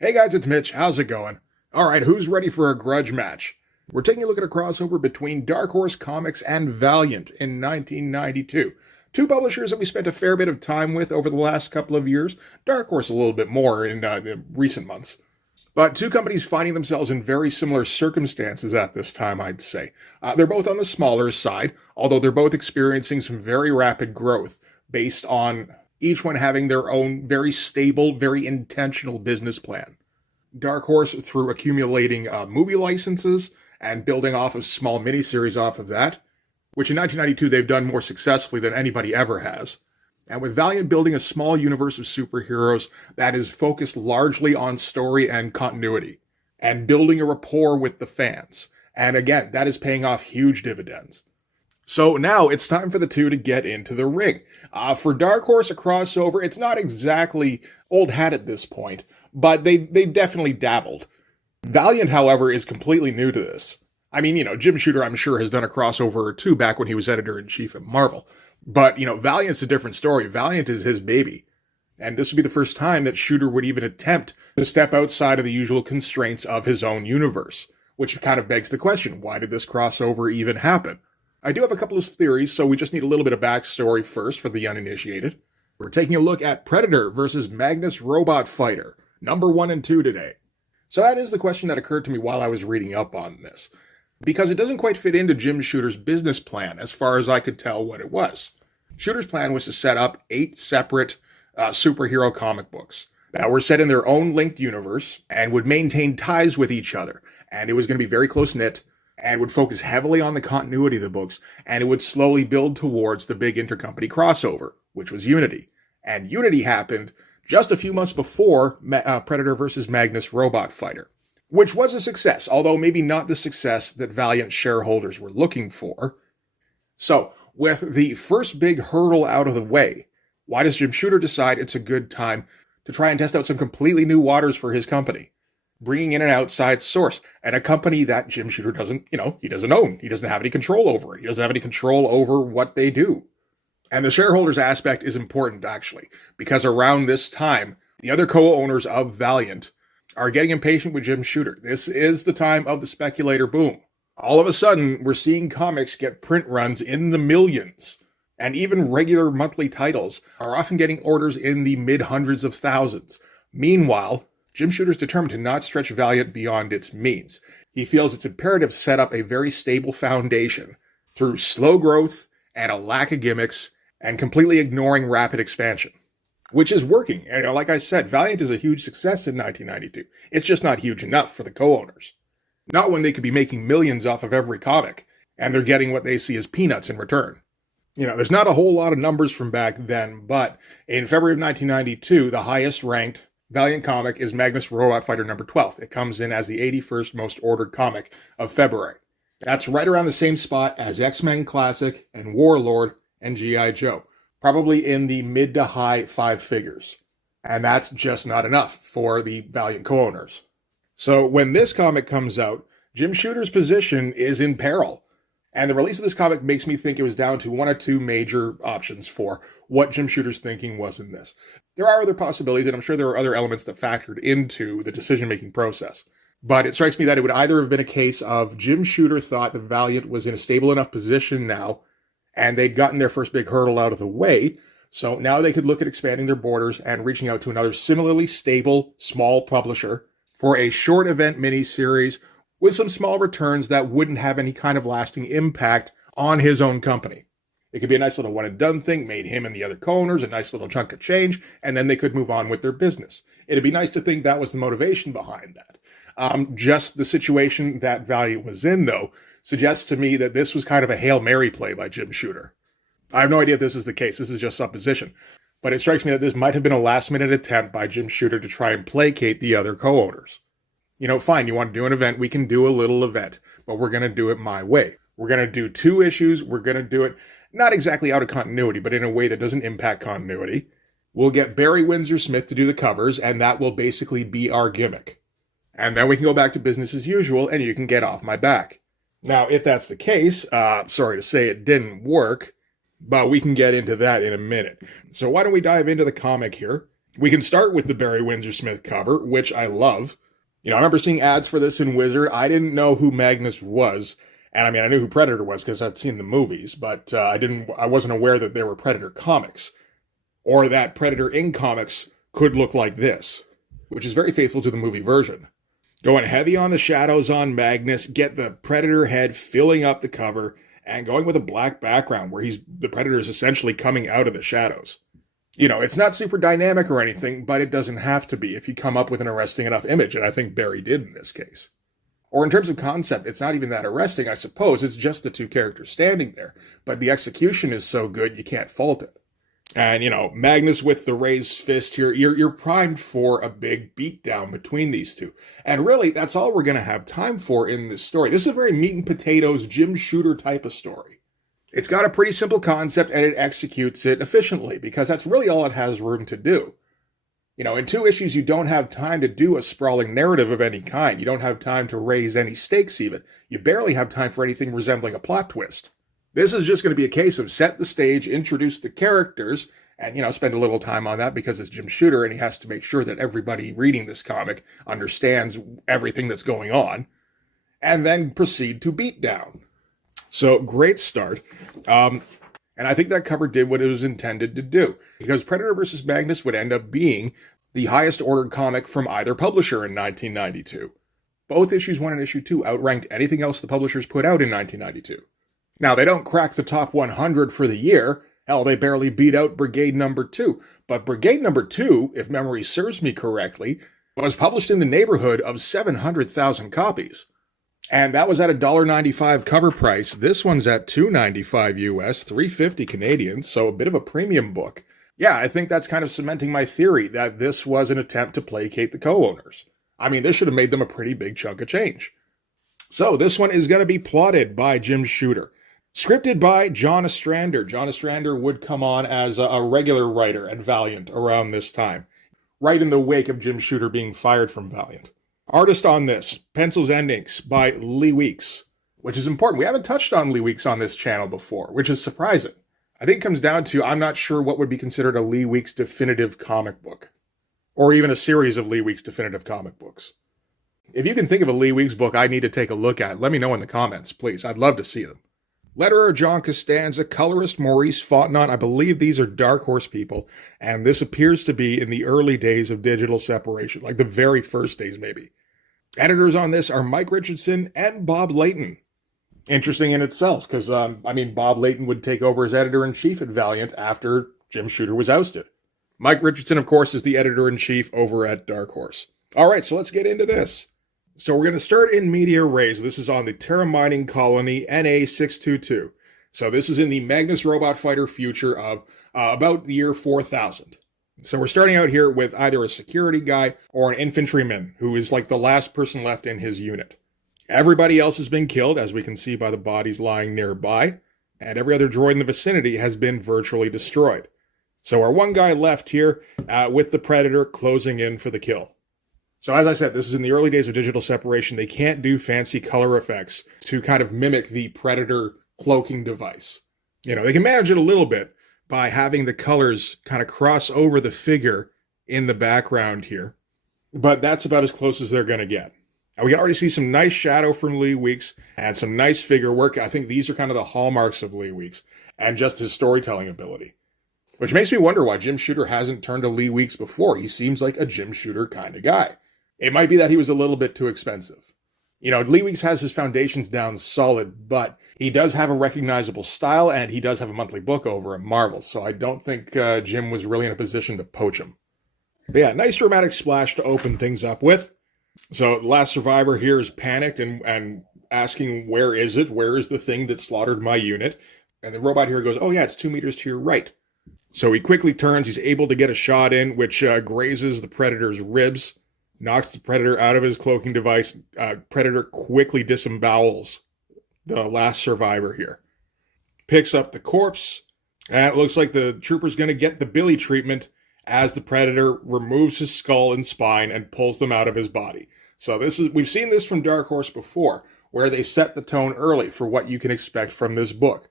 Hey guys, it's Mitch. How's it going? Alright, who's ready for a grudge match? We're taking a look at a crossover between Dark Horse Comics and Valiant in 1992. Two publishers that we spent a fair bit of time with over the last couple of years. Dark Horse a little bit more in the recent months. But two companies finding themselves in very similar circumstances at this time, I'd say. They're both on the smaller side, although they're both experiencing some very rapid growth based on each one having their own very stable, very intentional business plan. Dark Horse through accumulating movie licenses and building off of small miniseries off of that, which in 1992 they've done more successfully than anybody ever has. And with Valiant building a small universe of superheroes that is focused largely on story and continuity, and building a rapport with the fans. And again, that is paying off huge dividends. So now it's time for the two to get into the ring. For Dark Horse, a crossover, it's not exactly old hat at this point, but they definitely dabbled. Valiant, however, is completely new to this. I mean, Jim Shooter, I'm sure, has done a crossover or two back when he was editor-in-chief at Marvel. But, Valiant's a different story. Valiant is his baby. And this would be the first time that Shooter would even attempt to step outside of the usual constraints of his own universe. Which kind of begs the question, why did this crossover even happen? I do have a couple of theories, so we just need a little bit of backstory first for the uninitiated. We're taking a look at Predator versus Magnus Robot Fighter, number 1 and 2 today. So that is the question that occurred to me while I was reading up on this. Because it doesn't quite fit into Jim Shooter's business plan, as far as I could tell what it was. Shooter's plan was to set up 8 separate superhero comic books that were set in their own linked universe and would maintain ties with each other. And it was going to be very close-knit, and would focus heavily on the continuity of the books, and it would slowly build towards the big intercompany crossover, which was Unity. And Unity happened just a few months before Predator vs. Magnus Robot Fighter, which was a success, although maybe not the success that Valiant shareholders were looking for. So, with the first big hurdle out of the way, why does Jim Shooter decide it's a good time to try and test out some completely new waters for his company? Bringing in an outside source, and a company that Jim Shooter doesn't, he doesn't own. He doesn't have any control over it. He doesn't have any control over what they do. And the shareholders aspect is important, actually, because around this time, the other co-owners of Valiant are getting impatient with Jim Shooter. This is the time of the speculator boom. All of a sudden, we're seeing comics get print runs in the millions, and even regular monthly titles are often getting orders in the mid-hundreds of thousands. Meanwhile, Jim Shooter's determined to not stretch Valiant beyond its means. He feels it's imperative to set up a very stable foundation through slow growth and a lack of gimmicks and completely ignoring rapid expansion. Which is working. And like I said, Valiant is a huge success in 1992. It's just not huge enough for the co-owners. Not when they could be making millions off of every comic, and they're getting what they see as peanuts in return. There's not a whole lot of numbers from back then, but in February of 1992, the highest ranked Valiant comic is Magnus Robot Fighter number 12. It comes in as the 81st most ordered comic of February. That's right around the same spot as X-Men Classic and Warlord and G.I. Joe. Probably in the mid to high 5 figures. And that's just not enough for the Valiant co-owners. So when this comic comes out, Jim Shooter's position is in peril. And the release of this comic makes me think it was down to one or two major options for what Jim Shooter's thinking was in this. There are other possibilities, and I'm sure there are other elements that factored into the decision-making process. But it strikes me that it would either have been a case of Jim Shooter thought the Valiant was in a stable enough position now, and they'd gotten their first big hurdle out of the way, so now they could look at expanding their borders and reaching out to another similarly stable, small publisher for a short event miniseries with some small returns that wouldn't have any kind of lasting impact on his own company. It could be a nice little one-and-done thing, made him and the other co-owners a nice little chunk of change, and then they could move on with their business. It'd be nice to think that was the motivation behind that. Just the situation that Valiant was in, though, suggests to me that this was kind of a Hail Mary play by Jim Shooter. I have no idea if this is the case. This is just supposition. But it strikes me that this might have been a last-minute attempt by Jim Shooter to try and placate the other co-owners. Fine, you want to do an event, we can do a little event, but we're going to do it my way. We're going to do 2 issues. We're going to do it not exactly out of continuity, but in a way that doesn't impact continuity. We'll get Barry Windsor Smith to do the covers, and that will basically be our gimmick. And then we can go back to business as usual, and you can get off my back. Now, if that's the case, sorry to say it didn't work, but we can get into that in a minute. So why don't we dive into the comic here? We can start with the Barry Windsor Smith cover, which I love. I remember seeing ads for this in Wizard. I didn't know who Magnus was. And I mean, I knew who Predator was because I'd seen the movies, but I wasn't aware that there were Predator comics, or that Predator in comics could look like this, which is very faithful to the movie version. Going heavy on the shadows on Magnus, get the Predator head filling up the cover, and going with a black background where the Predator is essentially coming out of the shadows. It's not super dynamic or anything, but it doesn't have to be if you come up with an arresting enough image, and I think Barry did in this case. Or in terms of concept, it's not even that arresting, I suppose. It's just the two characters standing there. But the execution is so good, you can't fault it. And, Magnus with the raised fist here, you're primed for a big beatdown between these two. And really, that's all we're going to have time for in this story. This is a very meat and potatoes, Jim Shooter type of story. It's got a pretty simple concept, and it executes it efficiently, because that's really all it has room to do. In 2 issues, you don't have time to do a sprawling narrative of any kind. You don't have time to raise any stakes even. You barely have time for anything resembling a plot twist. This is just going to be a case of set the stage, introduce the characters, and, spend a little time on that because it's Jim Shooter and he has to make sure that everybody reading this comic understands everything that's going on, and then proceed to beat down. So, great start. And I think that cover did what it was intended to do, because Predator vs. Magnus would end up being the highest ordered comic from either publisher in 1992. Both issues 1 and issue 2 outranked anything else the publishers put out in 1992. Now, they don't crack the top 100 for the year. Hell, they barely beat out Brigade Number 2. But Brigade Number 2, if memory serves me correctly, was published in the neighborhood of 700,000 copies. And that was at $1.95 cover price. This one's at $2.95 US, $3.50 Canadian, so a bit of a premium book. Yeah, I think that's kind of cementing my theory that this was an attempt to placate the co-owners. I mean, this should have made them a pretty big chunk of change. So this one is going to be plotted by Jim Shooter. Scripted by John Ostrander. John Ostrander would come on as a regular writer at Valiant around this time, right in the wake of Jim Shooter being fired from Valiant. Artist on this, pencils and inks by Lee Weeks, which is important. We haven't touched on Lee Weeks on this channel before, which is surprising. I think it comes down to I'm not sure what would be considered a Lee Weeks definitive comic book, or even a series of Lee Weeks definitive comic books. If you can think of a Lee Weeks book I need to take a look at, let me know in the comments, please. I'd love to see them. Letterer John Costanza, colorist Maurice Fontenot. I believe these are Dark Horse people, and this appears to be in the early days of digital separation, like the very first days maybe. Editors on this are Mike Richardson and Bob Layton. Interesting in itself, because, Bob Layton would take over as editor-in-chief at Valiant after Jim Shooter was ousted. Mike Richardson, of course, is the editor-in-chief over at Dark Horse. All right, so let's get into this. So we're going to start in media res. This is on the Terra Mining Colony NA622. So this is in the Magnus Robot Fighter future of about the year 4000. So we're starting out here with either a security guy or an infantryman who is like the last person left in his unit. Everybody else has been killed, as we can see by the bodies lying nearby, and every other droid in the vicinity has been virtually destroyed. So our one guy left here with the Predator closing in for the kill. So as I said, this is in the early days of digital separation. They can't do fancy color effects to kind of mimic the Predator cloaking device. They can manage it a little bit by having the colors kind of cross over the figure in the background here. But that's about as close as they're going to get. And we can already see some nice shadow from Lee Weeks and some nice figure work. I think these are kind of the hallmarks of Lee Weeks and just his storytelling ability. Which makes me wonder why Jim Shooter hasn't turned to Lee Weeks before. He seems like a Jim Shooter kind of guy. It might be that he was a little bit too expensive. Lee Weeks has his foundations down solid, but he does have a recognizable style, and he does have a monthly book over at Marvel, so I don't think Jim was really in a position to poach him. But yeah, nice dramatic splash to open things up with. So the last survivor here is panicked and asking, where is it? Where is the thing that slaughtered my unit? And the robot here goes, oh yeah, it's 2 meters to your right. So he quickly turns, he's able to get a shot in, which grazes the Predator's ribs, knocks the Predator out of his cloaking device. Predator quickly disembowels the last survivor here. Picks up the corpse, and it looks like the trooper's going to get the Billy treatment as the Predator removes his skull and spine and pulls them out of his body. So we've seen this from Dark Horse before, where they set the tone early for what you can expect from this book.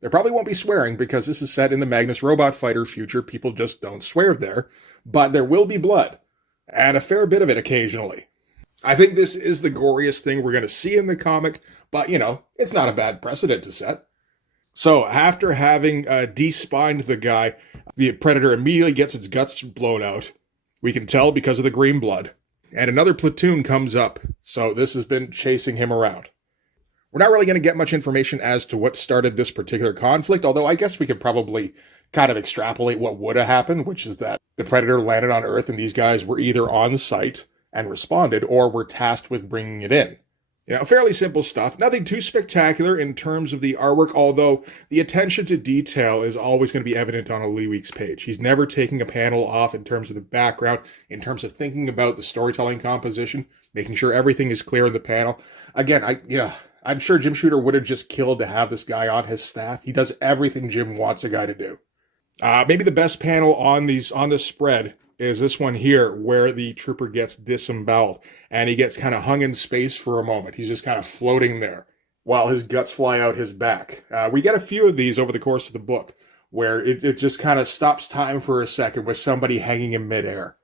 There probably won't be swearing because this is set in the Magnus Robot Fighter future. People just don't swear there. But there will be blood, and a fair bit of it occasionally. I think this is the goriest thing we're going to see in the comic, but, you know, it's not a bad precedent to set. So, after having de-spined the guy, the Predator immediately gets its guts blown out. We can tell because of the green blood. And another platoon comes up, so this has been chasing him around. We're not really going to get much information as to what started this particular conflict, although I guess we could probably kind of extrapolate what would have happened, which is that the Predator landed on Earth and these guys were either on site and responded or were tasked with bringing it in. You know, fairly simple stuff. Nothing too spectacular in terms of the artwork, although the attention to detail is always going to be evident on a Lee Weeks page. He's never taking a panel off in terms of the background, in terms of thinking about the storytelling composition, making sure everything is clear in the panel. Again, I'm sure Jim Shooter would have just killed to have this guy on his staff. He does everything Jim wants a guy to do. Maybe the best panel on this spread is this one here, where the trooper gets disemboweled, and he gets kind of hung in space for a moment. He's just kind of floating there while his guts fly out his back. We get a few of these over the course of the book, where it just kind of stops time for a second with somebody hanging in midair.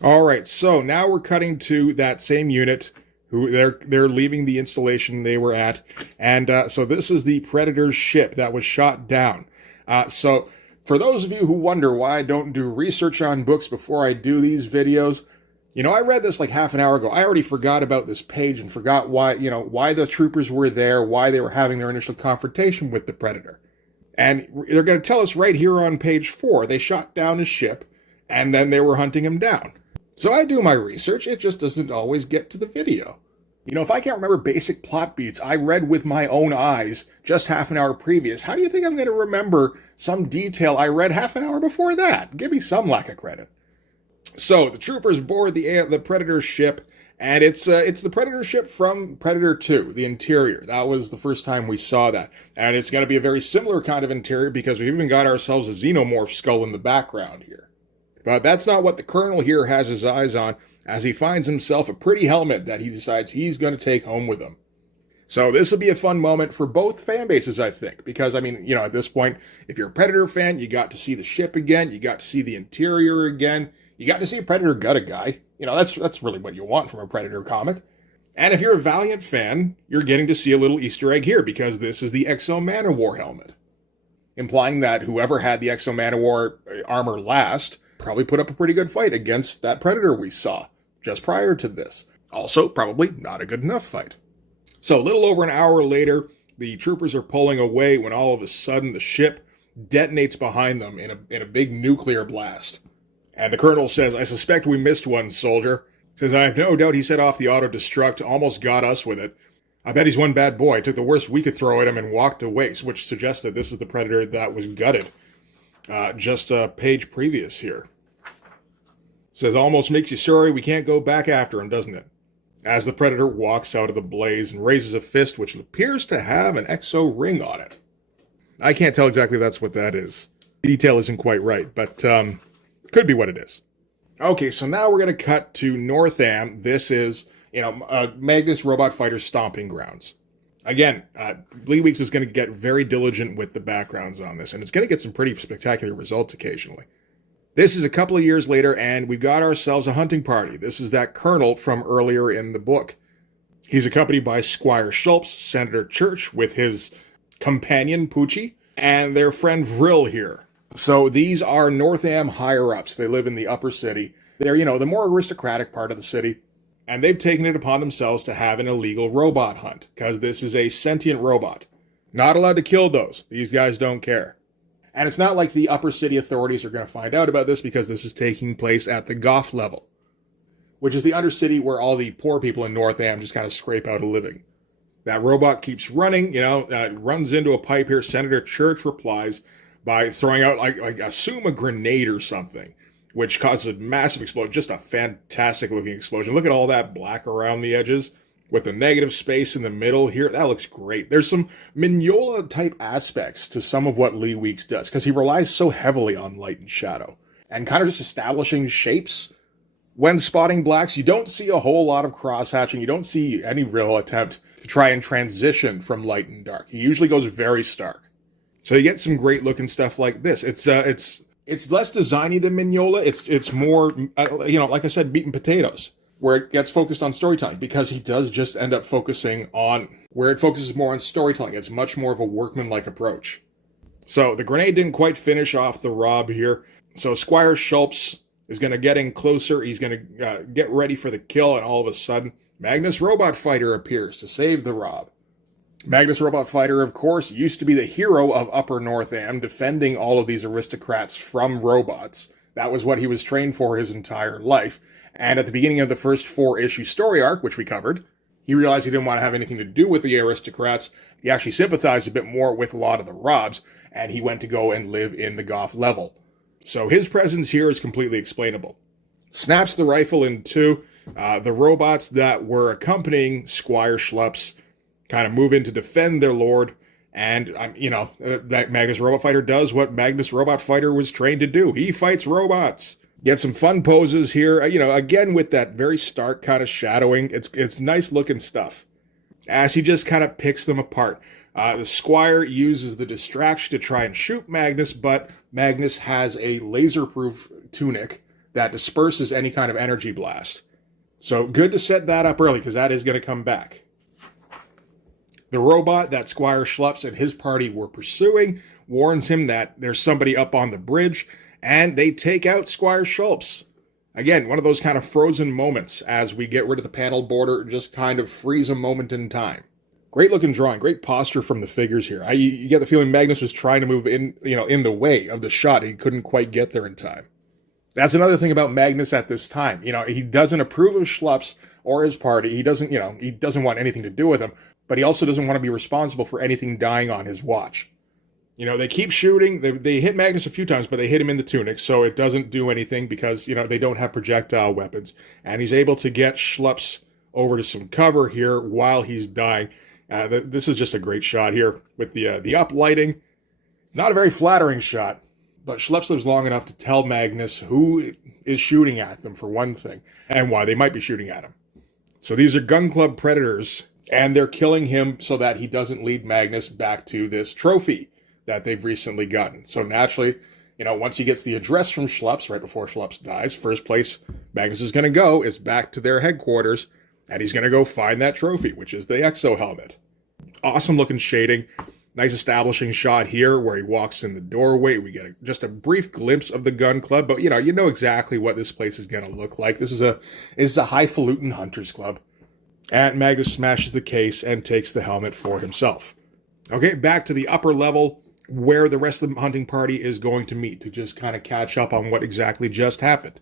All right, so now we're cutting to that same unit, who they're leaving the installation they were at, and so this is the Predator's ship that was shot down. So for those of you who wonder why I don't do research on books before I do these videos, you know, I read this like half an hour ago. I already forgot about this page and forgot why the troopers were there, why they were having their initial confrontation with the Predator. And they're going to tell us right here on page 4, they shot down his ship, and then they were hunting him down. So I do my research, it just doesn't always get to the video. You know, if I can't remember basic plot beats I read with my own eyes just half an hour previous, how do you think I'm going to remember some detail I read half an hour before that? Give me some lack of credit. So, the troopers board the Predator ship, and it's the Predator ship from Predator 2, the interior. That was the first time we saw that. And it's going to be a very similar kind of interior because we've even got ourselves a xenomorph skull in the background here. But that's not what the Colonel here has his eyes on, as he finds himself a pretty helmet that he decides he's going to take home with him. So this will be a fun moment for both fan bases, I think, because, I mean, you know, at this point, if you're a Predator fan, you got to see the ship again, you got to see the interior again, you got to see a Predator gut a guy. You know, that's really what you want from a Predator comic. And if you're a Valiant fan, you're getting to see a little Easter egg here, because this is the Exo Manowar helmet, implying that whoever had the Exo Manowar armor last probably put up a pretty good fight against that Predator we saw just prior to this. Also, probably not a good enough fight. So a little over an hour later, the troopers are pulling away when all of a sudden the ship detonates behind them in a big nuclear blast. And the Colonel says, "I suspect we missed one, soldier." Says, "I have no doubt he set off the auto-destruct, almost got us with it. I bet he's one bad boy, took the worst we could throw at him and walked away," which suggests that this is the Predator that was gutted just a page previous here. Says, "Almost makes you sorry we can't go back after him, doesn't it?" As the Predator walks out of the blaze and raises a fist which appears to have an exo ring on it. I can't tell exactly that's what that is. The detail isn't quite right, but could be what it is. Okay, so now we're going to cut to Northam. This is, Magnus Robot Fighter stomping grounds. Again, Lee Weeks is going to get very diligent with the backgrounds on this, and it's going to get some pretty spectacular results occasionally. This is a couple of years later, and we've got ourselves a hunting party. This is that colonel from earlier in the book. He's accompanied by Squire Schultz, Senator Church, with his companion, Poochie, and their friend Vril here. So these are Northam higher-ups. They live in the upper city. They're, the more aristocratic part of the city, and they've taken it upon themselves to have an illegal robot hunt, because this is a sentient robot. Not allowed to kill those. These guys don't care. And it's not like the upper city authorities are going to find out about this, because this is taking place at the Goff level, which is the undercity where all the poor people in Northam just kind of scrape out a living. That robot keeps running, runs into a pipe here. Senator Church replies by throwing out, assume a grenade or something, which causes a massive explosion. Just a fantastic looking explosion. Look at all that black around the edges, with the negative space in the middle here. That looks great. There's some Mignola-type aspects to some of what Lee Weeks does, because he relies so heavily on light and shadow, and kind of just establishing shapes. When spotting blacks, you don't see a whole lot of cross-hatching. You don't see any real attempt to try and transition from light and dark. He usually goes very stark. So you get some great looking stuff like this. It's less designy than Mignola. It's more, like I said, meat and potatoes, where it gets focused on storytelling, because he does just end up focusing on where it focuses more on storytelling. It's much more of a workman-like approach. So the grenade didn't quite finish off the Rob here. So Squire Schultz is going to get in closer. He's going to get ready for the kill, and all of a sudden, Magnus Robot Fighter appears to save the Rob. Magnus Robot Fighter, of course, used to be the hero of Upper Northam, defending all of these aristocrats from robots. That was what he was trained for his entire life. And at the beginning of the first 4-issue story arc, which we covered, he realized he didn't want to have anything to do with the aristocrats. He actually sympathized a bit more with a lot of the Robs, and he went to go and live in the Goth level. So his presence here is completely explainable. Snaps the rifle in two. The robots that were accompanying Squire Schlups kind of move in to defend their lord. And, Magnus Robot Fighter does what Magnus Robot Fighter was trained to do. He fights robots. Get some fun poses here. Again, with that very stark kind of shadowing. It's nice looking stuff. As he just kind of picks them apart. The Squire uses the distraction to try and shoot Magnus, but Magnus has a laser-proof tunic that disperses any kind of energy blast. So good to set that up early, because that is going to come back. The robot that Squire Schlups and his party were pursuing warns him that there's somebody up on the bridge, and they take out Squire Schultz. Again, one of those kind of frozen moments as we get rid of the panel border, just kind of freeze a moment in time. Great looking drawing, great posture from the figures here. You get the feeling Magnus was trying to move in the way of the shot. He couldn't quite get there in time. That's another thing about Magnus at this time. He doesn't approve of Schlups or his party. He doesn't want anything to do with him, but he also doesn't want to be responsible for anything dying on his watch. They keep shooting. They hit Magnus a few times, but they hit him in the tunic, so it doesn't do anything because, they don't have projectile weapons. And he's able to get Schlups over to some cover here while he's dying. This is just a great shot here with the up lighting. Not a very flattering shot, but Schlups lives long enough to tell Magnus who is shooting at them, for one thing, and why they might be shooting at him. So these are Gun Club predators, and they're killing him so that he doesn't lead Magnus back to this trophy that they've recently gotten. So naturally, once he gets the address from Schlups, right before Schlups dies, first place Magnus is going to go is back to their headquarters, and he's going to go find that trophy, which is the exo helmet. Awesome looking shading. Nice establishing shot here where he walks in the doorway. We get just a brief glimpse of the gun club, but you know exactly what this place is going to look like. This is a highfalutin hunters club. And Magnus smashes the case and takes the helmet for himself. Okay, back to the upper level where the rest of the hunting party is going to meet to just kind of catch up on what exactly just happened.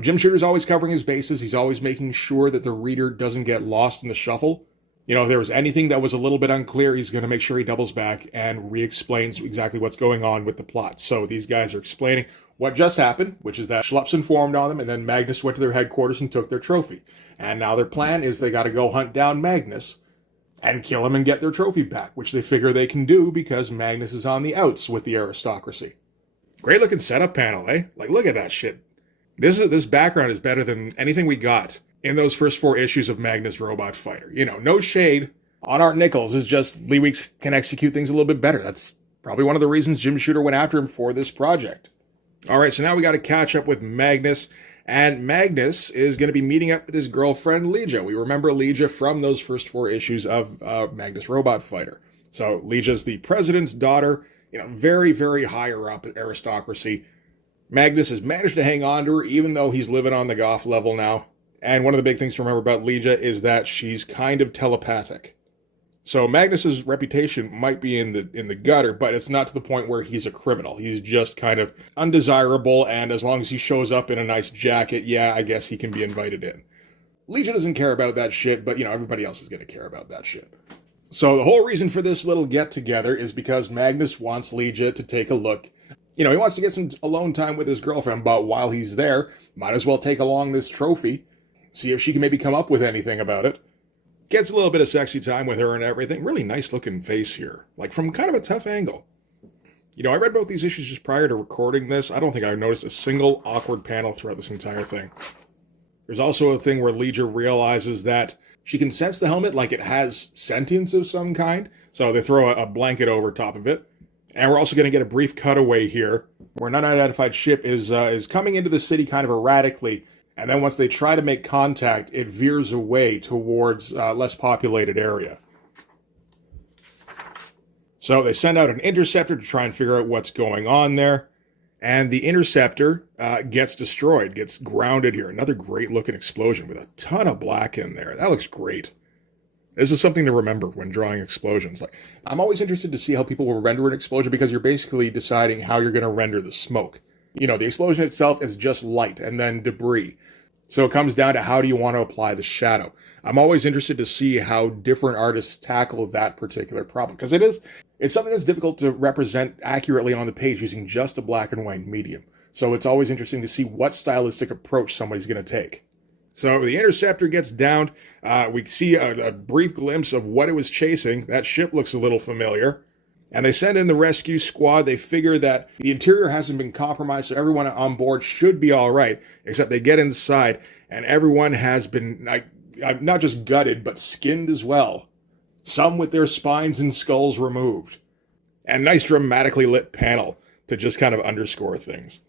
Jim Shooter's always covering his bases. He's always making sure that the reader doesn't get lost in the shuffle. If there was anything that was a little bit unclear, he's going to make sure he doubles back and re-explains exactly what's going on with the plot. So these guys are explaining what just happened, which is that Schlups informed on them, and then Magnus went to their headquarters and took their trophy. And now their plan is they got to go hunt down Magnus and kill him and get their trophy back, which they figure they can do because Magnus is on the outs with the aristocracy. Great looking setup panel, eh? Look at that shit. This background is better than anything we got in those first 4 issues of Magnus Robot Fighter. No shade on Art Nichols. It's just Lee Weeks can execute things a little bit better. That's probably one of the reasons Jim Shooter went after him for this project. All right, so now we got to catch up with Magnus. And Magnus is going to be meeting up with his girlfriend, Legia. We remember Legia from those first 4 issues of Magnus Robot Fighter. So Legia's the president's daughter, very, very higher up aristocracy. Magnus has managed to hang on to her, even though he's living on the Goth level now. And one of the big things to remember about Legia is that she's kind of telepathic. So Magnus's reputation might be in the gutter, but it's not to the point where he's a criminal. He's just kind of undesirable, and as long as he shows up in a nice jacket, yeah, I guess he can be invited in. Legia doesn't care about that shit, but everybody else is going to care about that shit. So the whole reason for this little get-together is because Magnus wants Legia to take a look. He wants to get some alone time with his girlfriend, but while he's there, might as well take along this trophy. See if she can maybe come up with anything about it. Gets a little bit of sexy time with her and everything. Really nice looking face here. From kind of a tough angle. I read both these issues just prior to recording this. I don't think I noticed a single awkward panel throughout this entire thing. There's also a thing where Legia realizes that she can sense the helmet like it has sentience of some kind, so they throw a blanket over top of it. And we're also going to get a brief cutaway here where an unidentified ship is coming into the city kind of erratically, and then once they try to make contact, it veers away towards a less populated area. So they send out an interceptor to try and figure out what's going on there, and the interceptor gets destroyed, gets grounded here. Another great looking explosion with a ton of black in there. That looks great. This is something to remember when drawing explosions. Like, I'm always interested to see how people will render an explosion because you're basically deciding how you're going to render the smoke. You know, the explosion itself is just light and then debris. So it comes down to how do you want to apply the shadow. I'm always interested to see how different artists tackle that particular problem because it's something that's difficult to represent accurately on the page using just a black and white medium. So it's always interesting to see what stylistic approach somebody's going to take. So the interceptor gets downed. We see a brief glimpse of what it was chasing. That ship looks a little familiar. And they send in the rescue squad. They figure that the interior hasn't been compromised, so everyone on board should be all right, except they get inside, and everyone has been not just gutted, but skinned as well. Some with their spines and skulls removed. And nice dramatically lit panel to just kind of underscore things.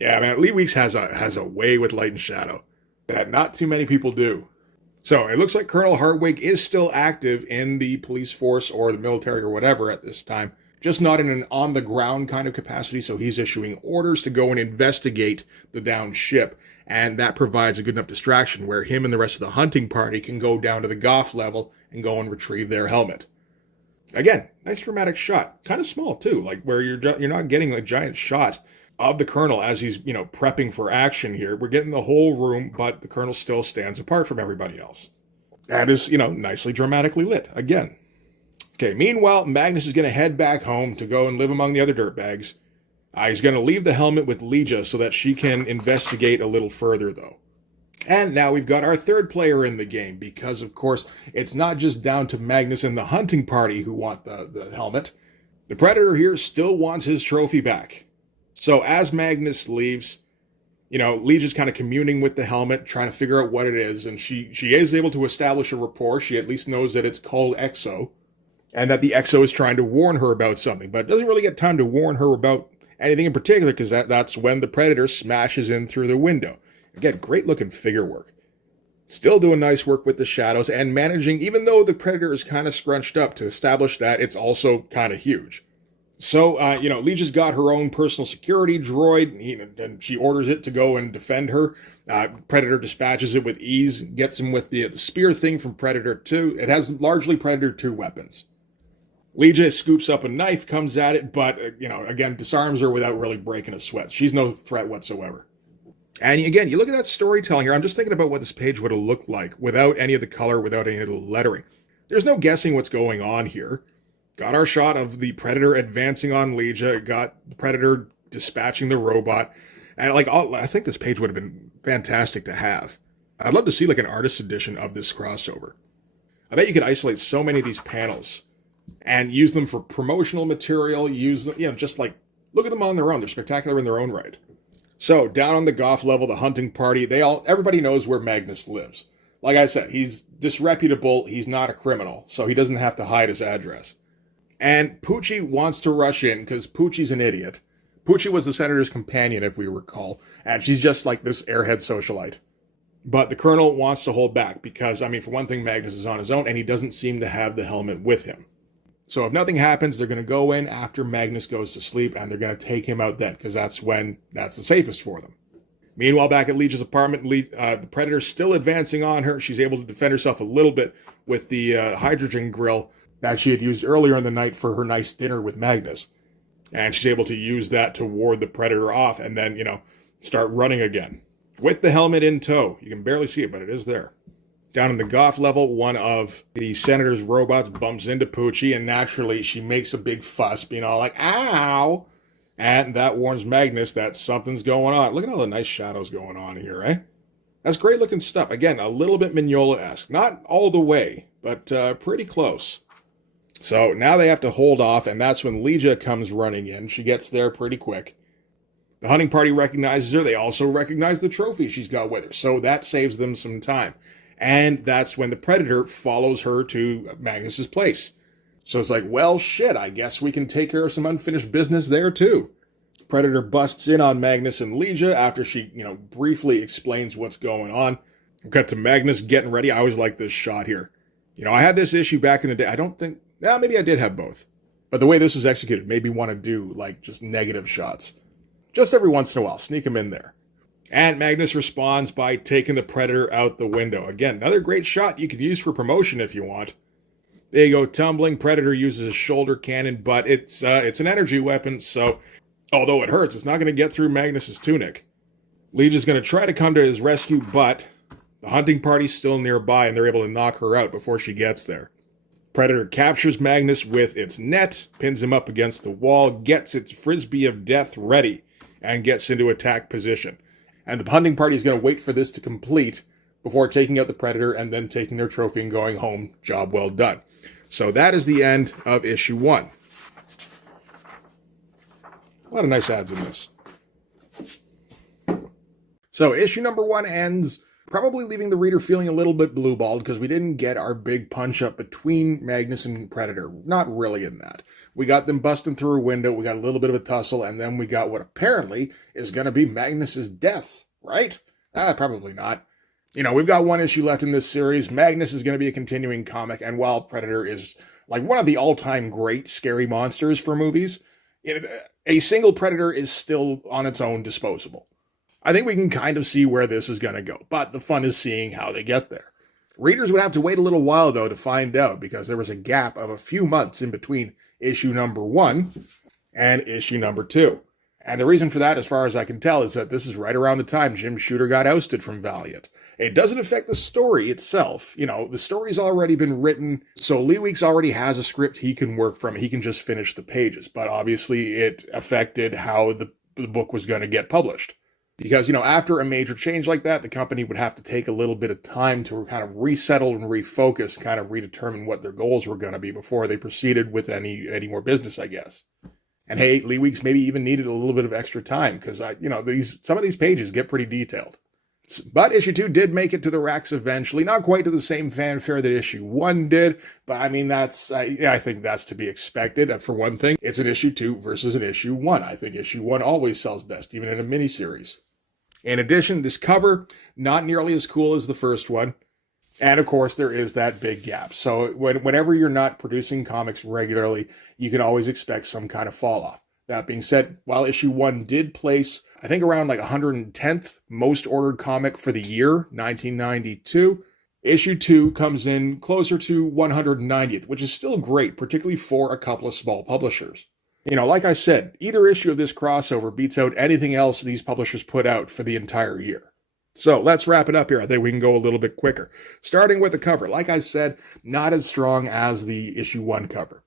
Yeah, man, Lee Weeks has a way with light and shadow that not too many people do. So it looks like Colonel Hartwig is still active in the police force or the military or whatever at this time, just not in an on-the-ground kind of capacity, so he's issuing orders to go and investigate the downed ship, and that provides a good enough distraction where him and the rest of the hunting party can go down to the Goff level and go and retrieve their helmet. Again, nice dramatic shot. Kind of small, too, like where you're not getting a giant shot of the Colonel as he's, prepping for action here. We're getting the whole room, but the Colonel still stands apart from everybody else. That is, nicely dramatically lit, again. Okay, meanwhile, Magnus is going to head back home to go and live among the other dirtbags. He's going to leave the helmet with Legia so that she can investigate a little further, though. And now we've got our third player in the game, because, of course, it's not just down to Magnus and the hunting party who want the helmet. The Predator here still wants his trophy back. So as Magnus leaves, Legia's kind of communing with the helmet, trying to figure out what it is, and she is able to establish a rapport. She at least knows that it's called Exo, and that the Exo is trying to warn her about something, but doesn't really get time to warn her about anything in particular, because that's when the Predator smashes in through the window. Again, great looking figure work. Still doing nice work with the shadows, and managing, even though the Predator is kind of scrunched up, to establish that it's also kind of huge. So, Legia's got her own personal security droid, and she orders it to go and defend her. Predator dispatches it with ease, gets him with the spear thing from Predator 2. It has largely Predator 2 weapons. Legia scoops up a knife, comes at it, but, again, disarms her without really breaking a sweat. She's no threat whatsoever. And again, you look at that storytelling here, I'm just thinking about what this page would have looked like without any of the color, without any of the lettering. There's no guessing what's going on here. Got our shot of the Predator advancing on Legia, got the Predator dispatching the robot, and I think this page would have been fantastic to have. I'd love to see an artist's edition of this crossover. I bet you could isolate so many of these panels and use them for promotional material, use them, just look at them on their own. They're spectacular in their own right. So down on the Goff level, the hunting party, everybody knows where Magnus lives. Like I said, he's disreputable, he's not a criminal, so he doesn't have to hide his address. And Poochie wants to rush in because Poochie's an idiot. Poochie was the senator's companion, if we recall, and she's just like this airhead socialite. But the colonel wants to hold back because, for one thing, Magnus is on his own, and he doesn't seem to have the helmet with him. So if nothing happens, they're going to go in after Magnus goes to sleep, and they're going to take him out then, because that's the safest for them. Meanwhile, back at Legia's apartment, the Predator's still advancing on her. She's able to defend herself a little bit with the hydrogen grill that she had used earlier in the night for her nice dinner with Magnus. And she's able to use that to ward the Predator off and then, start running again. With the helmet in tow. You can barely see it, but it is there. Down in the Goff level, one of the Senator's robots bumps into Poochie, and naturally she makes a big fuss, being all like, ow! And that warns Magnus that something's going on. Look at all the nice shadows going on here, eh? That's great looking stuff. Again, a little bit Mignola-esque. Not all the way, but pretty close. So now they have to hold off, and that's when Legia comes running in. She gets there pretty quick. The hunting party recognizes her. They also recognize the trophy she's got with her. So that saves them some time. And that's when the Predator follows her to Magnus's place. So it's like, well, shit, I guess we can take care of some unfinished business there too. Predator busts in on Magnus and Legia after she, briefly explains what's going on. We cut to Magnus getting ready. I always like this shot here. I had this issue back in the day. I don't think, maybe I did have both. But the way this is executed made me want to do, just negative shots. Just every once in a while, sneak them in there. And Magnus responds by taking the Predator out the window. Again, another great shot you could use for promotion if you want. There you go, tumbling. Predator uses a shoulder cannon, but it's an energy weapon, so although it hurts, it's not going to get through Magnus's tunic. Legia's going to try to come to his rescue, but the hunting party's still nearby, and they're able to knock her out before she gets there. Predator captures Magnus with its net, pins him up against the wall, gets its frisbee of death ready, and gets into attack position. And the hunting party is going to wait for this to complete before taking out the Predator and then taking their trophy and going home. Job well done. So that is the end of issue 1. A lot of nice ads in this. So issue number 1 ends, probably leaving the reader feeling a little bit blue-balled because we didn't get our big punch-up between Magnus and Predator. Not really in that. We got them busting through a window, we got a little bit of a tussle, and then we got what apparently is going to be Magnus's death, right? Probably not. We've got 1 issue left in this series. Magnus is going to be a continuing comic, and while Predator is one of the all-time great scary monsters for movies, a single Predator is still on its own disposable. I think we can kind of see where this is going to go, but the fun is seeing how they get there. Readers would have to wait a little while, though, to find out, because there was a gap of a few months in between issue number 1 and issue number 2. And the reason for that, as far as I can tell, is that this is right around the time Jim Shooter got ousted from Valiant. It doesn't affect the story itself. The story's already been written, so Lee Weeks already has a script he can work from. He can just finish the pages. But obviously it affected how the book was going to get published. Because, after a major change like that, the company would have to take a little bit of time to kind of resettle and refocus, kind of redetermine what their goals were going to be before they proceeded with any more business, I guess. And hey, Lee Weeks maybe even needed a little bit of extra time because, some of these pages get pretty detailed. But issue 2 did make it to the racks eventually. Not quite to the same fanfare that issue 1 did, but I mean, I think that's to be expected. For one thing, it's an issue 2 versus an issue 1. I think issue 1 always sells best, even in a miniseries. In addition, this cover, not nearly as cool as the first one. And of course, there is that big gap. So whenever you're not producing comics regularly, you can always expect some kind of fall off. That being said, while issue 1 did place, I think, around 110th most ordered comic for the year, 1992, issue 2 comes in closer to 190th, which is still great, particularly for a couple of small publishers. Like I said, either issue of this crossover beats out anything else these publishers put out for the entire year. So let's wrap it up here. I think we can go a little bit quicker. Starting with the cover. Like I said, not as strong as the issue 1 cover.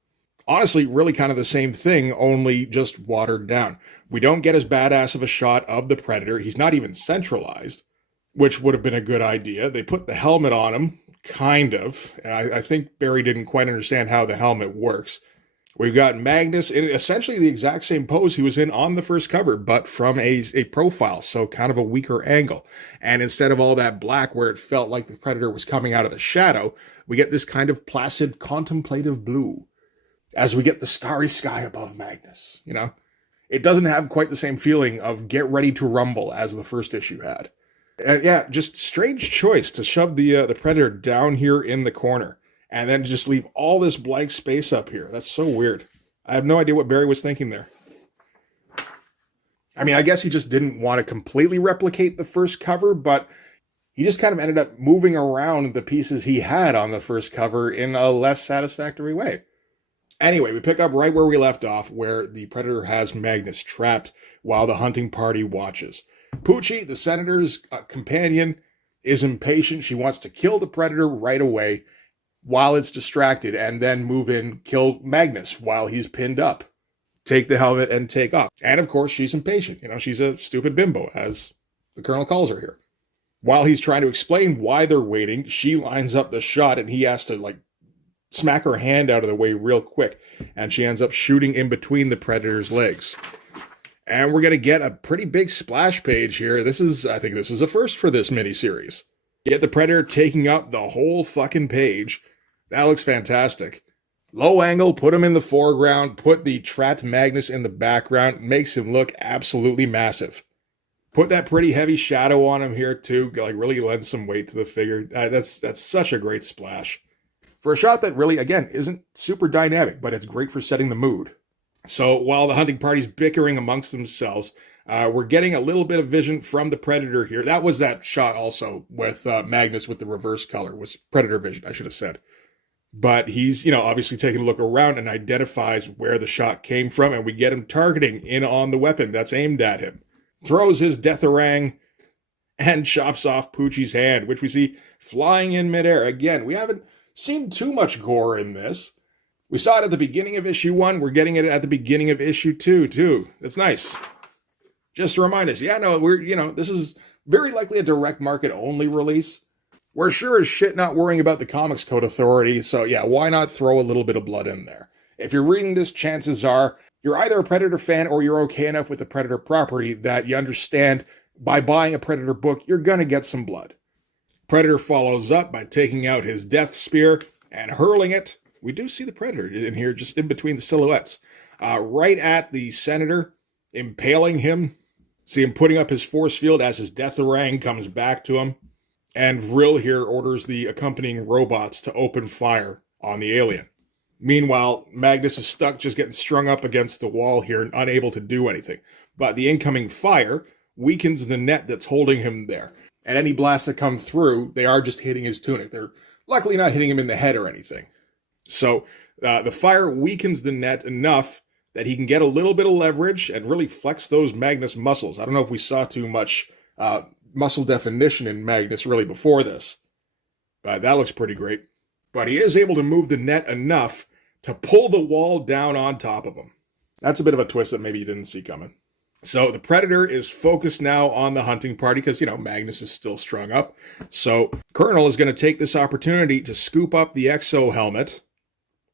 Honestly, really kind of the same thing, only just watered down. We don't get as badass of a shot of the Predator. He's not even centralized, which would have been a good idea. They put the helmet on him, kind of. I think Barry didn't quite understand how the helmet works. We've got Magnus in essentially the exact same pose he was in on the first cover, but from a profile, so kind of a weaker angle. And instead of all that black where it felt like the Predator was coming out of the shadow, we get this kind of placid, contemplative blue as we get the starry sky above Magnus, It doesn't have quite the same feeling of get ready to rumble as the first issue had. And yeah, just strange choice to shove the Predator down here in the corner. And then just leave all this blank space up here. That's so weird. I have no idea what Barry was thinking there. I mean, I guess he just didn't want to completely replicate the first cover, but he just kind of ended up moving around the pieces he had on the first cover in a less satisfactory way. Anyway, we pick up right where we left off, where the Predator has Magnus trapped while the hunting party watches. Poochie, the Senator's companion, is impatient. She wants to kill the Predator right away while it's distracted, and then move in, kill Magnus while he's pinned up. Take the helmet and take off. And of course, she's impatient. She's a stupid bimbo, as the Colonel calls her here. While he's trying to explain why they're waiting, she lines up the shot, and he has to, smack her hand out of the way real quick. And she ends up shooting in between the Predator's legs. And we're going to get a pretty big splash page here. I think this is a first for this miniseries. Get the Predator taking up the whole fucking page. That looks fantastic. Low angle, put him in the foreground, put the trapped Magnus in the background, makes him look absolutely massive. Put that pretty heavy shadow on him here too, like really lends some weight to the figure. That's such a great splash. For a shot that really, again, isn't super dynamic, but it's great for setting the mood. So while the hunting party's bickering amongst themselves, we're getting a little bit of vision from the Predator here. That was that shot also with Magnus with the reverse color, was Predator vision, I should have said. But he's, obviously taking a look around and identifies where the shot came from, and we get him targeting in on the weapon that's aimed at him. Throws his death-orang and chops off Poochie's hand, which we see flying in midair. Again, we haven't seen too much gore in this. We saw it at the beginning of issue 1. We're getting it at the beginning of issue 2, too. That's nice. Just to remind us, this is very likely a direct market only release. We're sure as shit not worrying about the Comics Code Authority, so yeah, why not throw a little bit of blood in there? If you're reading this, chances are you're either a Predator fan or you're okay enough with the Predator property that you understand by buying a Predator book, you're gonna get some blood. Predator follows up by taking out his death spear and hurling it. We do see the Predator in here, just in between the silhouettes. Right at the Senator, impaling him. See him putting up his force field as his death-orang comes back to him. And Vril here orders the accompanying robots to open fire on the alien. Meanwhile, Magnus is stuck just getting strung up against the wall here and unable to do anything. But the incoming fire weakens the net that's holding him there. And any blasts that come through, they are just hitting his tunic. They're luckily not hitting him in the head or anything. So the fire weakens the net enough that he can get a little bit of leverage and really flex those Magnus muscles. I don't know if we saw too much muscle definition in Magnus really before this. But that looks pretty great. But he is able to move the net enough to pull the wall down on top of him. That's a bit of a twist that maybe you didn't see coming. So the Predator is focused now on the hunting party because, Magnus is still strung up. So Colonel is going to take this opportunity to scoop up the exo helmet.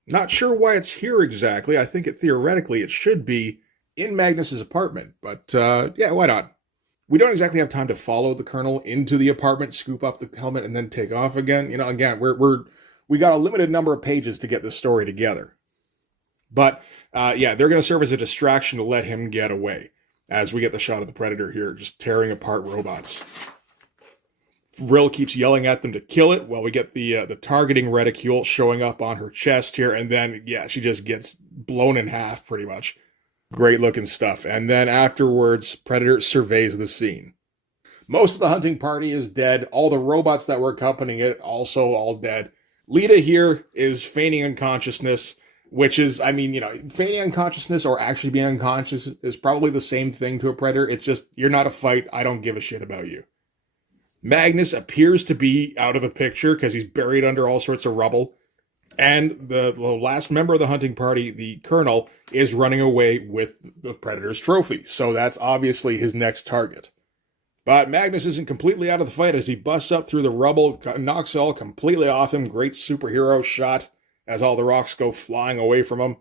Not sure why it's here exactly. I think theoretically it should be in Magnus's apartment. But yeah, why not? We don't exactly have time to follow the Colonel into the apartment, scoop up the helmet, and then take off again. Again, we got a limited number of pages to get this story together. But yeah, they're going to serve as a distraction to let him get away. As we get the shot of the Predator here, just tearing apart robots. Vril keeps yelling at them to kill it, while we get the targeting reticule showing up on her chest here, and then, yeah, she just gets blown in half, pretty much. Great looking stuff. And then afterwards, Predator surveys the scene. Most of the hunting party is dead. All the robots that were accompanying it, also all dead. Lita here is feigning unconsciousness, which is, feigning unconsciousness or actually being unconscious is probably the same thing to a Predator. It's just, you're not a fight. I don't give a shit about you. Magnus appears to be out of the picture because he's buried under all sorts of rubble. And the last member of the hunting party, the Colonel, is running away with the Predator's trophy. So that's obviously his next target. But Magnus isn't completely out of the fight as he busts up through the rubble, knocks all completely off him. Great superhero shot as all the rocks go flying away from him.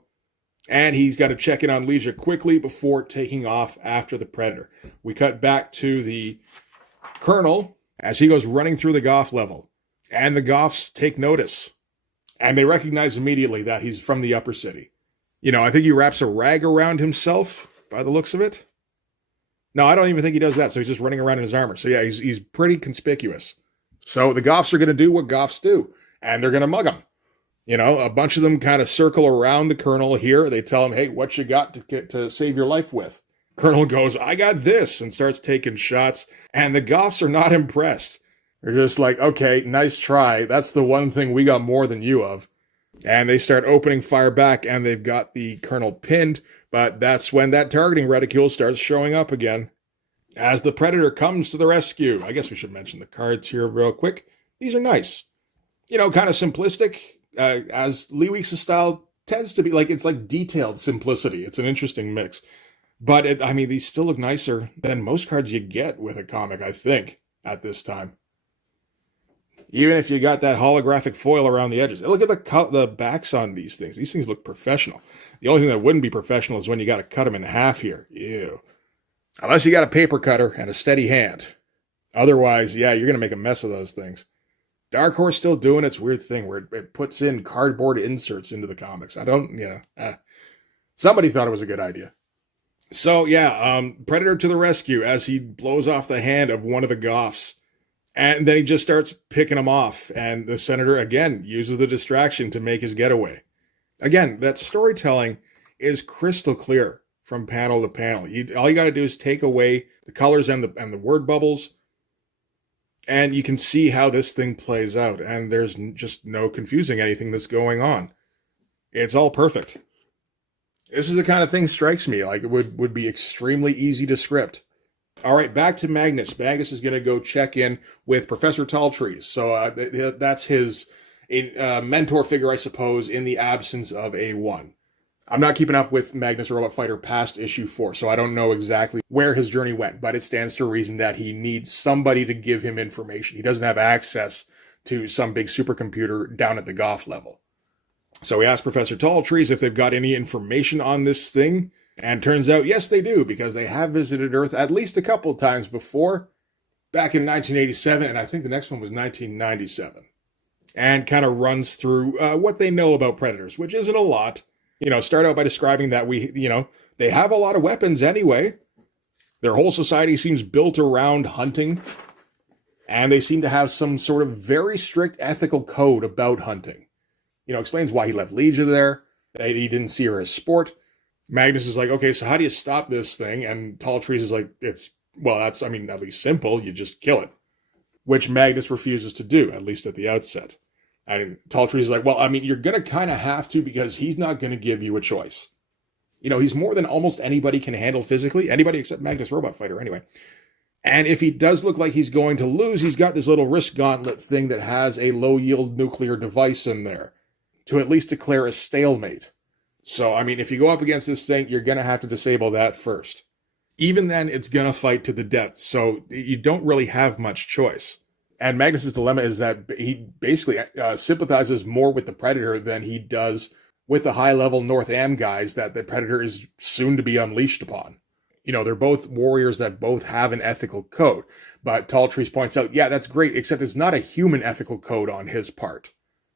And he's got to check in on Leisure quickly before taking off after the Predator. We cut back to the Colonel as he goes running through the Goth level. And the Goths take notice. And they recognize immediately that he's from the upper city. I think he wraps a rag around himself by the looks of it. No, I don't even think he does that. So he's just running around in his armor. So yeah, he's pretty conspicuous. So the Goths are going to do what Goths do. And they're going to mug him. A bunch of them kind of circle around the Colonel here. They tell him, hey, what you got to save your life with? Colonel goes, I got this, and starts taking shots. And the Goths are not impressed. They're just like, okay, nice try. That's the one thing we got more than you of. And they start opening fire back, and they've got the Colonel pinned. But that's when that targeting reticule starts showing up again. As the Predator comes to the rescue. I guess we should mention the cards here real quick. These are nice. Kind of simplistic. As Lee Weeks' style tends to be, it's like detailed simplicity. It's an interesting mix. But, these still look nicer than most cards you get with a comic, I think, at this time. Even if you got that holographic foil around the edges. Look at the backs on these things. These things look professional. The only thing that wouldn't be professional is when you got to cut them in half here. Ew. Unless you got a paper cutter and a steady hand. Otherwise, yeah, you're going to make a mess of those things. Dark Horse still doing its weird thing where it puts in cardboard inserts into the comics. I don't, somebody thought it was a good idea. So, yeah, Predator to the rescue as he blows off the hand of one of the Goths. And then he just starts picking them off. And the Senator, again, uses the distraction to make his getaway. Again, that storytelling is crystal clear from panel to panel. All you got to do is take away the colors and the word bubbles, and you can see how this thing plays out. And there's just no confusing anything that's going on. It's all perfect. This is the kind of thing strikes me like it would be extremely easy to script. All right, back to Magnus. Magnus is going to go check in with Professor Talltrees. So that's his mentor figure, I suppose, in the absence of A1. I'm not keeping up with Magnus Robot Fighter past issue 4, so I don't know exactly where his journey went, but it stands to reason that he needs somebody to give him information. He doesn't have access to some big supercomputer down at the Goth level. So we asked Professor Talltrees if they've got any information on this thing, and turns out, yes, they do, because they have visited Earth at least a couple of times before, back in 1987, and I think the next one was 1997. And kind of runs through what they know about predators, which isn't a lot. Start out by describing that they have a lot of weapons anyway. Their whole society seems built around hunting, and they seem to have some sort of very strict ethical code about hunting. Explains why he left Legia there. He didn't see her as sport. Magnus is like, okay, so how do you stop this thing? And Talltrees is like, that'd be simple. You just kill it. Which Magnus refuses to do, at least at the outset. And Talltrees is like, you're going to kind of have to because he's not going to give you a choice. He's more than almost anybody can handle physically. Anybody except Magnus Robot Fighter, anyway. And if he does look like he's going to lose, he's got this little wrist gauntlet thing that has a low-yield nuclear device in there to at least declare a stalemate. So, if you go up against this thing, you're going to have to disable that first. Even then, it's going to fight to the death, so you don't really have much choice. And Magnus's dilemma is that he basically sympathizes more with the Predator than he does with the high-level North Am guys that the Predator is soon to be unleashed upon. They're both warriors that both have an ethical code. But Talltrees points out, yeah, that's great, except it's not a human ethical code on his part.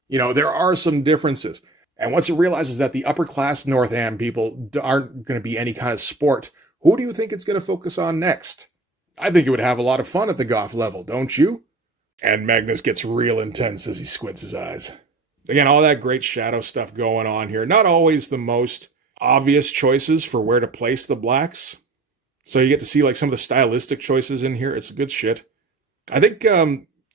There are some differences. And once it realizes that the upper-class North Am people aren't going to be any kind of sport, who do you think it's going to focus on next? I think it would have a lot of fun at the Goth level, don't you? And Magnus gets real intense as he squints his eyes. Again, all that great shadow stuff going on here. Not always the most obvious choices for where to place the blacks. So you get to see some of the stylistic choices in here. It's good shit. I think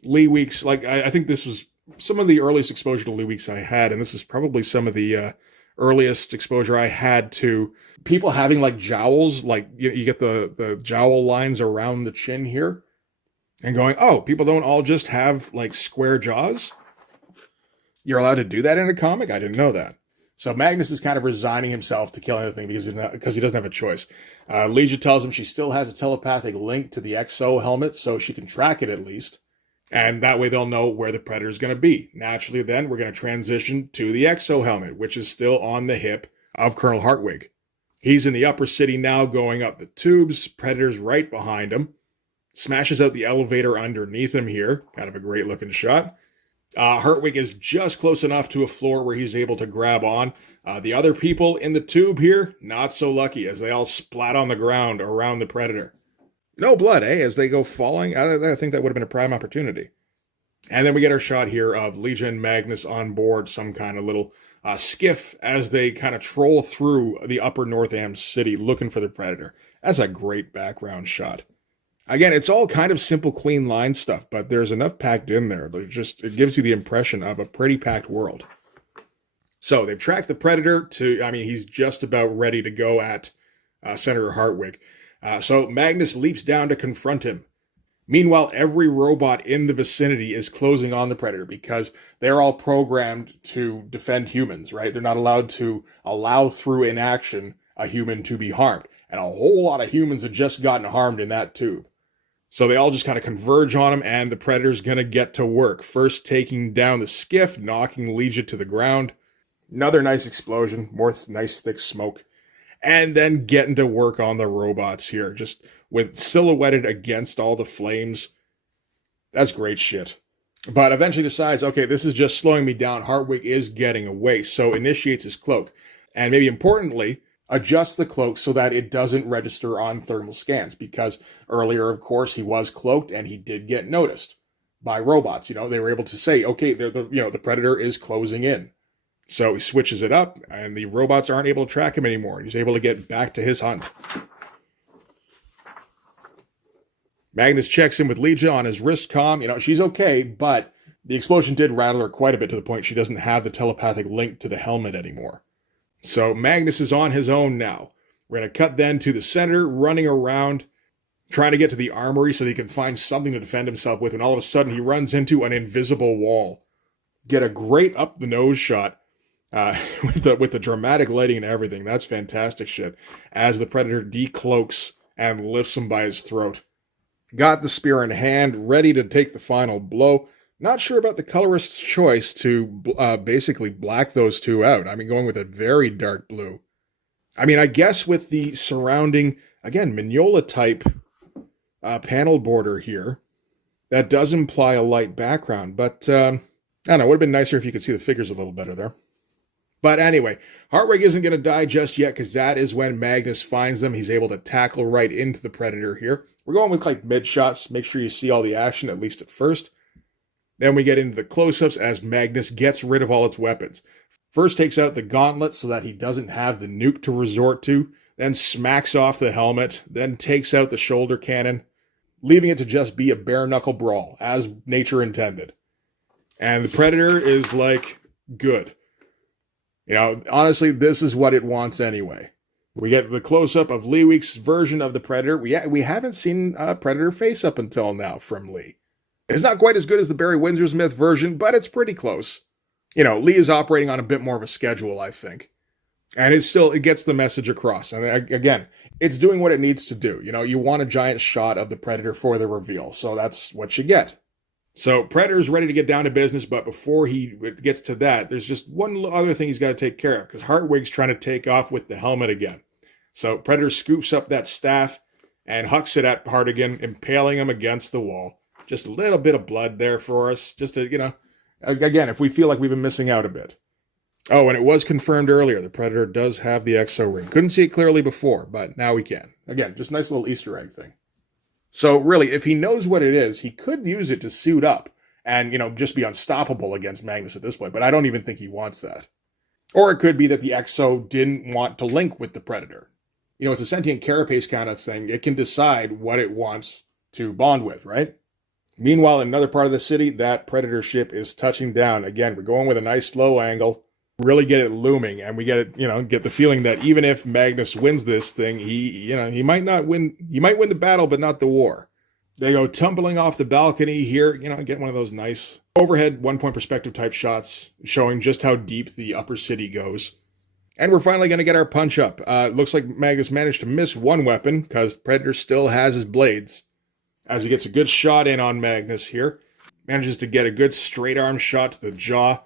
Lee Weeks, I think this was some of the earliest exposure to Lee Weeks I had, and this is probably some of the earliest exposure I had to people having jowls, you get the jowl lines around the chin here. And going, oh, people don't all just have square jaws? You're allowed to do that in a comic? I didn't know that. So Magnus is kind of resigning himself to killing the thing because he doesn't have a choice. Legia tells him she still has a telepathic link to the XO helmet, so she can track it at least. And that way they'll know where the Predator is going to be. Naturally, then, we're going to transition to the XO helmet, which is still on the hip of Colonel Hartwig. He's in the upper city now going up the tubes. Predator's right behind him. Smashes out the elevator underneath him here. Kind of a great looking shot. Hartwig is just close enough to a floor where he's able to grab on. The other people in the tube here, not so lucky as they all splat on the ground around the Predator. No blood, as they go falling. I think that would have been a prime opportunity. And then we get our shot here of Legia and Magnus on board some kind of little skiff as they kind of troll through the upper North Am city looking for the Predator. That's a great background shot. Again, it's all kind of simple, clean line stuff, but there's enough packed in there. It gives you the impression of a pretty packed world. So they've tracked the Predator to, he's just about ready to go at Senator Hartwig. So Magnus leaps down to confront him. Meanwhile, every robot in the vicinity is closing on the Predator because they're all programmed to defend humans, right? They're not allowed to allow through inaction a human to be harmed. And a whole lot of humans have just gotten harmed in that tube. So they all just kind of converge on him, and the Predator's going to get to work. First taking down the skiff, knocking Legia to the ground. Another nice explosion, more nice thick smoke. And then getting to work on the robots here. Just with silhouetted against all the flames. That's great shit. But eventually decides, okay, this is just slowing me down. Hartwig is getting away, so initiates his cloak. And maybe importantly, adjusts the cloak so that it doesn't register on thermal scans, because earlier, of course, he was cloaked and he did get noticed by robots. They were able to say, okay, the predator is closing in. So he switches it up, and the robots aren't able to track him anymore. He's able to get back to his hunt. Magnus checks in with Legia on his wrist comm. She's okay, but the explosion did rattle her quite a bit to the point she doesn't have the telepathic link to the helmet anymore. So Magnus is on his own now. We're going to cut then to the center, running around, trying to get to the armory so that he can find something to defend himself with, when all of a sudden he runs into an invisible wall. Get a great up-the-nose shot with the dramatic lighting and everything. That's fantastic shit. As the Predator decloaks and lifts him by his throat. Got the spear in hand, ready to take the final blow. Not sure about the colorist's choice to basically black those two out. Going with a very dark blue. I guess with the surrounding, again, Mignola type panel border here, that does imply a light background. But, I don't know, it would have been nicer if you could see the figures a little better there. But anyway, Hartwig isn't going to die just yet, because that is when Magnus finds them. He's able to tackle right into the Predator here. We're going with like mid shots. Make sure you see all the action, at least at first. Then we get into the close-ups as Magnus gets rid of all its weapons. First takes out the gauntlet so that he doesn't have the nuke to resort to. Then smacks off the helmet. Then takes out the shoulder cannon, leaving it to just be a bare-knuckle brawl, as nature intended. And the Predator is like, good. Honestly, this is what it wants anyway. We get the close-up of Leeweek's version of the Predator. We haven't seen a Predator face up until now from Lee. It's not quite as good as the Barry Windsor-Smith version, but it's pretty close. Lee is operating on a bit more of a schedule, I think. And it gets the message across. And again, it's doing what it needs to do. You want a giant shot of the Predator for the reveal, so that's what you get. So Predator's ready to get down to business, but before he gets to that, there's just one other thing he's got to take care of, because Hartwig's trying to take off with the helmet again. So Predator scoops up that staff and hucks it at Hartigan, impaling him against the wall. Just a little bit of blood there for us, just to, again, if we feel like we've been missing out a bit. Oh, and it was confirmed earlier, the Predator does have the exo ring. Couldn't see it clearly before, but now we can. Again, just a nice little Easter egg thing. So really, if he knows what it is, he could use it to suit up and, just be unstoppable against Magnus at this point, but I don't even think he wants that. Or it could be that the exo didn't want to link with the Predator. It's a sentient carapace kind of thing. It can decide what it wants to bond with, right? Meanwhile, in another part of the city, that Predator ship is touching down. Again, we're going with a nice slow angle. Really get it looming, and we get it, get the feeling that even if Magnus wins this thing, he might not win. He might win the battle, but not the war. They go tumbling off the balcony here, get one of those nice overhead one-point perspective type shots, showing just how deep the upper city goes. And we're finally going to get our punch up. Looks like Magnus managed to miss one weapon, because Predator still has his blades. As he gets a good shot in on Magnus here. Manages to get a good straight arm shot to the jaw.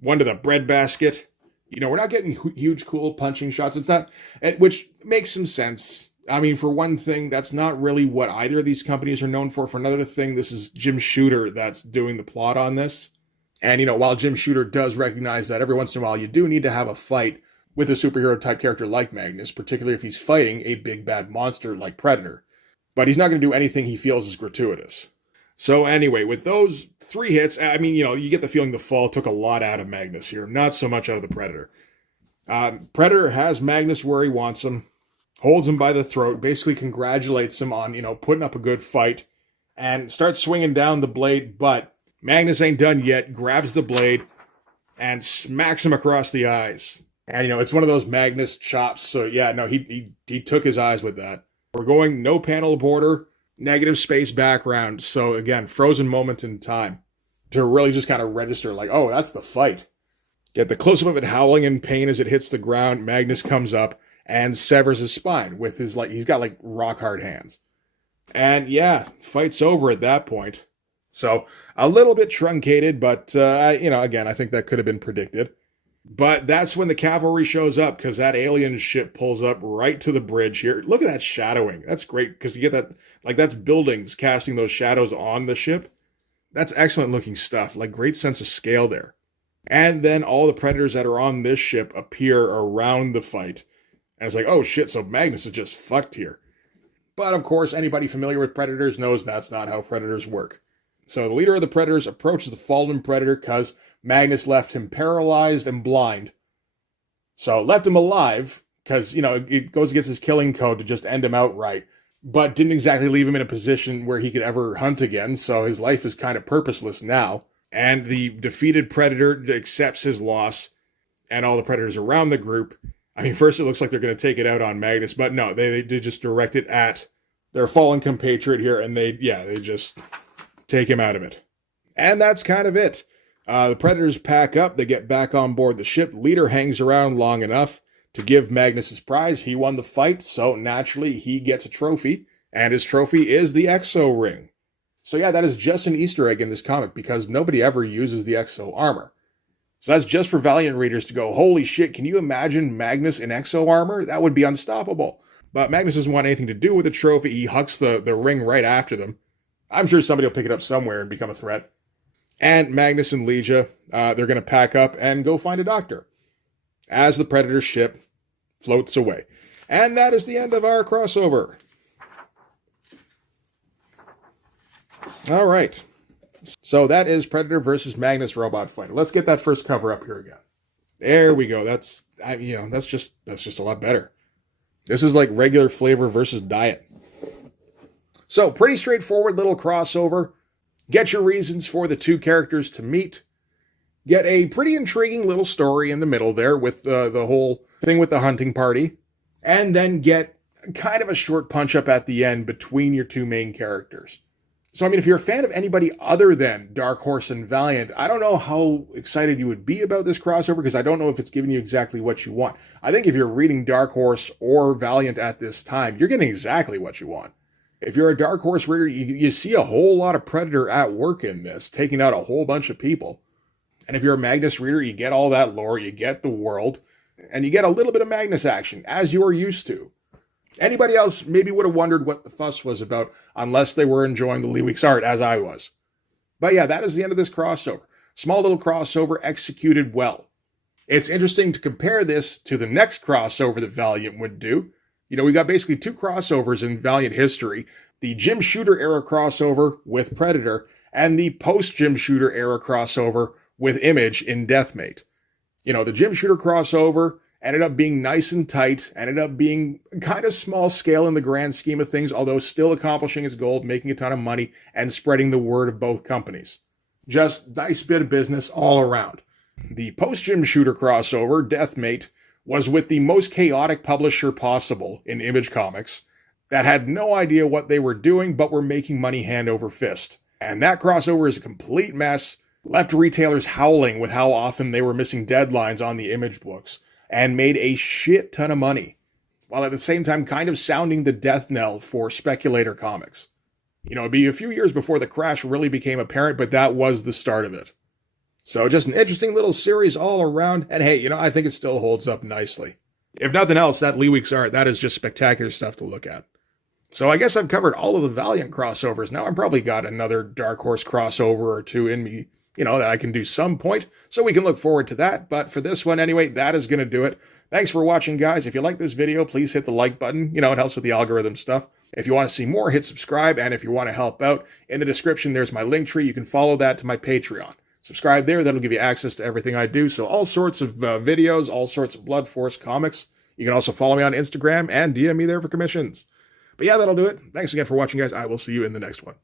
One to the breadbasket. We're not getting huge, cool punching shots. It's not, which makes some sense. For one thing, that's not really what either of these companies are known for. For another thing, this is Jim Shooter that's doing the plot on this. And, while Jim Shooter does recognize that every once in a while you do need to have a fight with a superhero type character like Magnus, particularly if he's fighting a big bad monster like Predator. But he's not going to do anything he feels is gratuitous. So anyway, with those 3 hits, you get the feeling the fall took a lot out of Magnus here, not so much out of the Predator. Predator has Magnus where he wants him, holds him by the throat, basically congratulates him on, putting up a good fight, and starts swinging down the blade, but Magnus ain't done yet, grabs the blade, and smacks him across the eyes. And, it's one of those Magnus chops, so yeah, no, he took his eyes with that. We're going no panel border, negative space background. So again, frozen moment in time to really just kind of register like, oh, that's the fight. Get the close-up of it howling in pain as it hits the ground. Magnus comes up and severs his spine with his, he's got rock hard hands. And yeah, fight's over at that point. So a little bit truncated, but, again, I think that could have been predicted. But that's when the cavalry shows up, because that alien ship pulls up right to the bridge here. Look at that shadowing. That's great, because you get that, like, that's buildings casting those shadows on the ship. That's excellent looking stuff. Like, great sense of scale there. And then all the predators that are on this ship appear around the fight. And it's like, oh shit, so Magnus is just fucked here. But of course, anybody familiar with predators knows that's not how predators work. So the leader of the predators approaches the fallen predator because Magnus left him paralyzed and blind. So left him alive because, it goes against his killing code to just end him outright. But didn't exactly leave him in a position where he could ever hunt again. So his life is kind of purposeless now. And the defeated predator accepts his loss, and all the predators around the group. I mean, first it looks like they're going to take it out on Magnus, but no, they just direct it at their fallen compatriot here, and they just take him out of it. And that's kind of it. The predators pack up, they get back on board the ship. Leader hangs around long enough to give Magnus his prize. He won the fight, so naturally he gets a trophy, and his trophy is the Exo Ring. So yeah, that is just an Easter egg in this comic, because nobody ever uses the Exo armor. So that's just for Valiant readers to go, holy shit, can you imagine Magnus in Exo armor? That would be unstoppable. But Magnus doesn't want anything to do with the trophy. He hucks the ring right after them. I'm sure somebody will pick it up somewhere and become a threat. And Magnus and Legia, they're going to pack up and go find a doctor as the Predator ship floats away. And that is the end of our crossover. All right. So that is Predator versus Magnus Robot Fighter. Let's get that first cover up here again. There we go. That's just a lot better. This is like regular flavor versus diet. So pretty straightforward little crossover. Get your reasons for the two characters to meet. Get a pretty intriguing little story in the middle there with the whole thing with the hunting party. And then get kind of a short punch up at the end between your two main characters. So, I mean, if you're a fan of anybody other than Dark Horse and Valiant, I don't know how excited you would be about this crossover, because I don't know if it's giving you exactly what you want. I think if you're reading Dark Horse or Valiant at this time, you're getting exactly what you want. If you're a Dark Horse reader, you see a whole lot of Predator at work in this, taking out a whole bunch of people. And if you're a Magnus reader, you get all that lore, you get the world, and you get a little bit of Magnus action, as you are used to. Anybody else maybe would have wondered what the fuss was about, unless they were enjoying the Lee Weeks art, as I was. But yeah, that is the end of this crossover. Small little crossover executed well. It's interesting to compare this to the next crossover that Valiant would do. We got basically two crossovers in Valiant history. The Jim Shooter era crossover with Predator, and the post-Jim Shooter era crossover with Image in Deathmate. The Jim Shooter crossover ended up being nice and tight, ended up being kind of small scale in the grand scheme of things, although still accomplishing its goal, making a ton of money, and spreading the word of both companies. Just nice bit of business all around. The post-Jim Shooter crossover, Deathmate, was with the most chaotic publisher possible in Image Comics, that had no idea what they were doing, but were making money hand over fist. And that crossover is a complete mess, left retailers howling with how often they were missing deadlines on the Image books, and made a shit ton of money, while at the same time kind of sounding the death knell for speculator comics. It'd be a few years before the crash really became apparent, but that was the start of it. So just an interesting little series all around, and hey, I think it still holds up nicely. If nothing else, that Lee Weeks art, that is just spectacular stuff to look at. So I guess I've covered all of the Valiant crossovers. Now I've probably got another Dark Horse crossover or two in me, that I can do some point, so we can look forward to that. But for this one anyway, that is going to do it. Thanks for watching, guys. If you like this video, please hit the like button. It helps with the algorithm stuff. If you want to see more, hit subscribe. And if you want to help out, in the description, there's my link tree. You can follow that to my Patreon. Subscribe there. That'll give you access to everything I do. So all sorts of videos, all sorts of Blood Force comics. You can also follow me on Instagram and DM me there for commissions. But yeah, that'll do it. Thanks again for watching, guys. I will see you in the next one.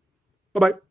Bye-bye.